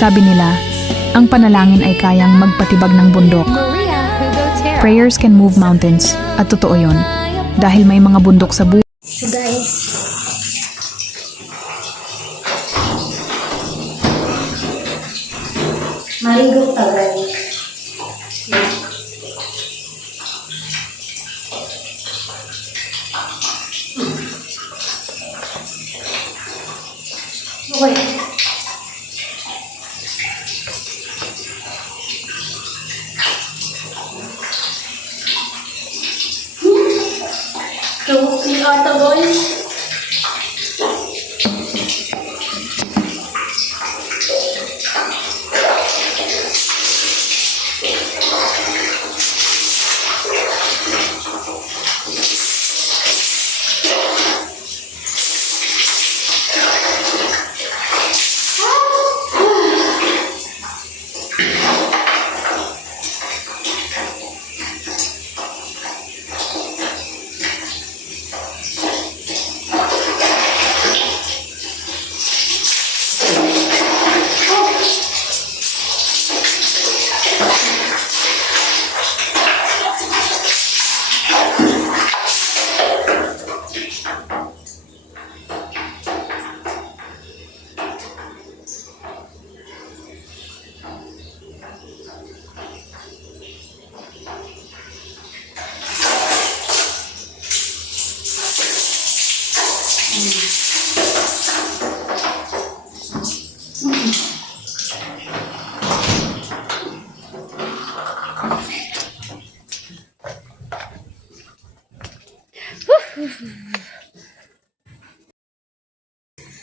Sabi nila, ang panalangin ay kayang magpatibag ng bundok. Prayers can move mountains. At totoo yun. Dahil may mga bundok sa buhay. So guys, maligo ka guys. Okay. So, we are the boys.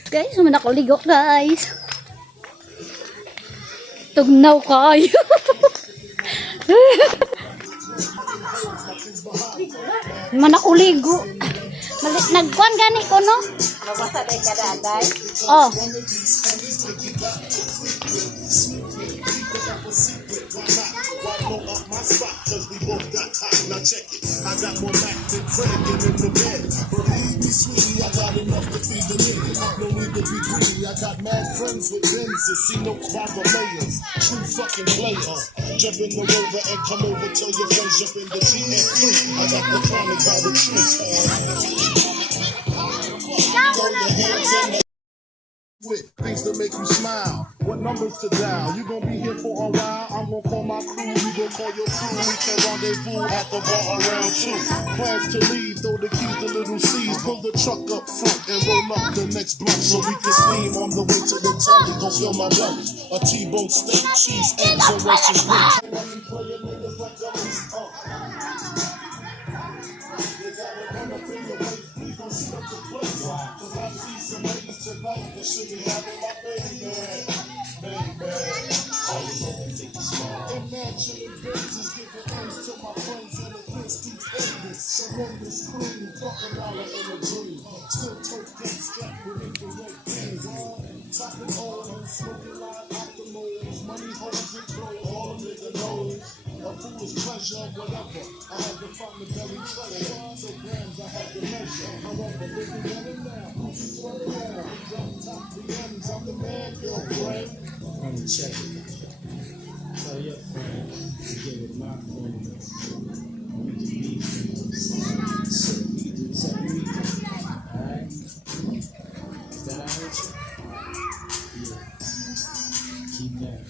Guys, manakaligo guys. Tugnaw kayo. Manakuligo. Nagkuan gani ko no? Mabasa day kada aday. Oh. Now check it. I got more Mac than Craig in the bed. Believe me, sweetie, I got enough to feed the nigga. No need to be greedy. I got mad friends with Benzes, see no layers. True fucking player. Jump in the rover and come over. Tell your friends jump in the GS3. I got the chronic by the trees. Throw your hands in the with things to make you smile. What numbers to dial? You gonna be here for a while? I'm gonna call my crew. You gonna call your crew. We can rendezvous at the bar around 2. Plans to leave, throw the keys to little C's. Pull the truck up front and roll up the next blunt so we can steam on the way to the telly. Don't fill my belly. A T-bone steak, cheese, eggs, and Russian grits. Check it. Tell your friend to give it my phone. We can be friends. So we can do this every weekend. Alright? Is that alright with you? Yeah. Keep that.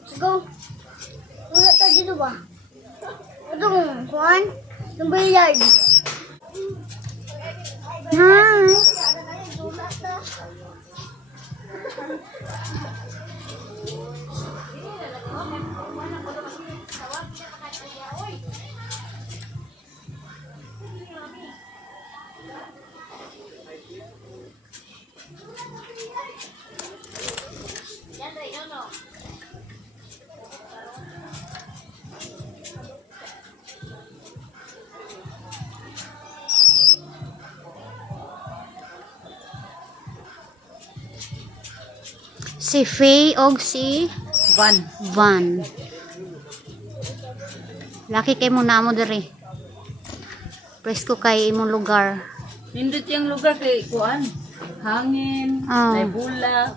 Let's go. Wala tayo dito ba? Itong, Juan? Yung billiard. Si Faye og si Van. Laki kay mo namo diri. Presko kay imong lugar. Nindot yung lugar kay kuan. Hangin, Ah. may bula.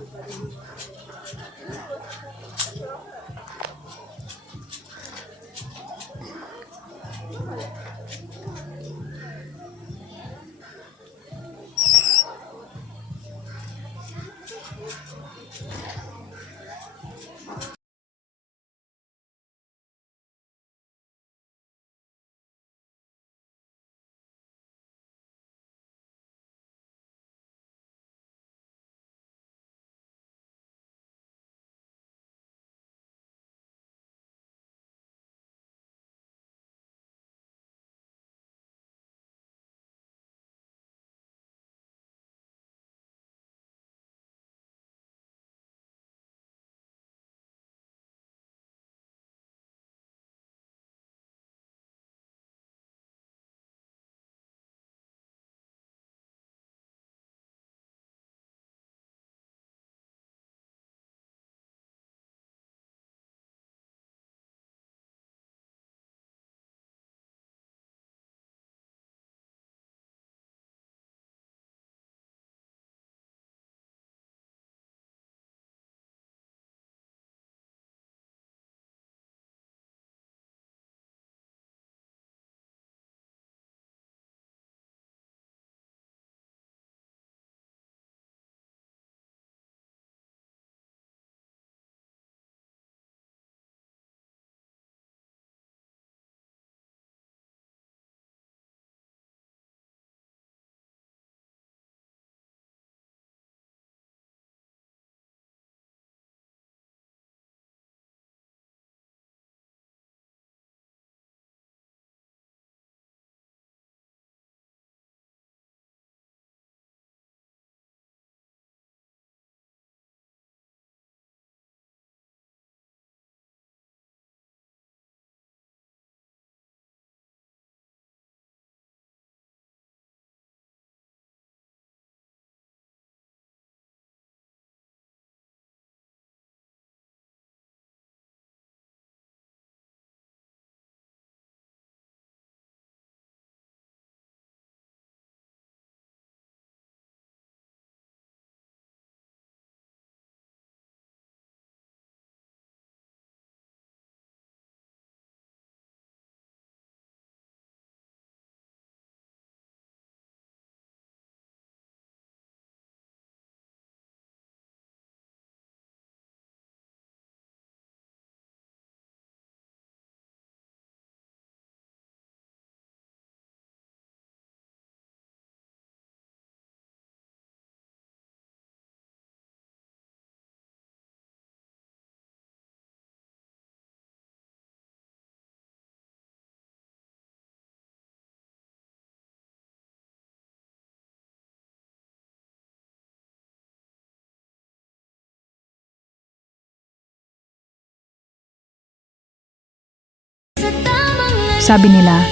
Sabi nila,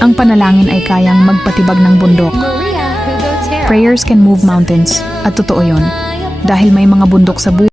ang panalangin ay kayang magpatibag ng bundok. Prayers can move mountains. At totoo yon. Dahil may mga bundok sa buhay.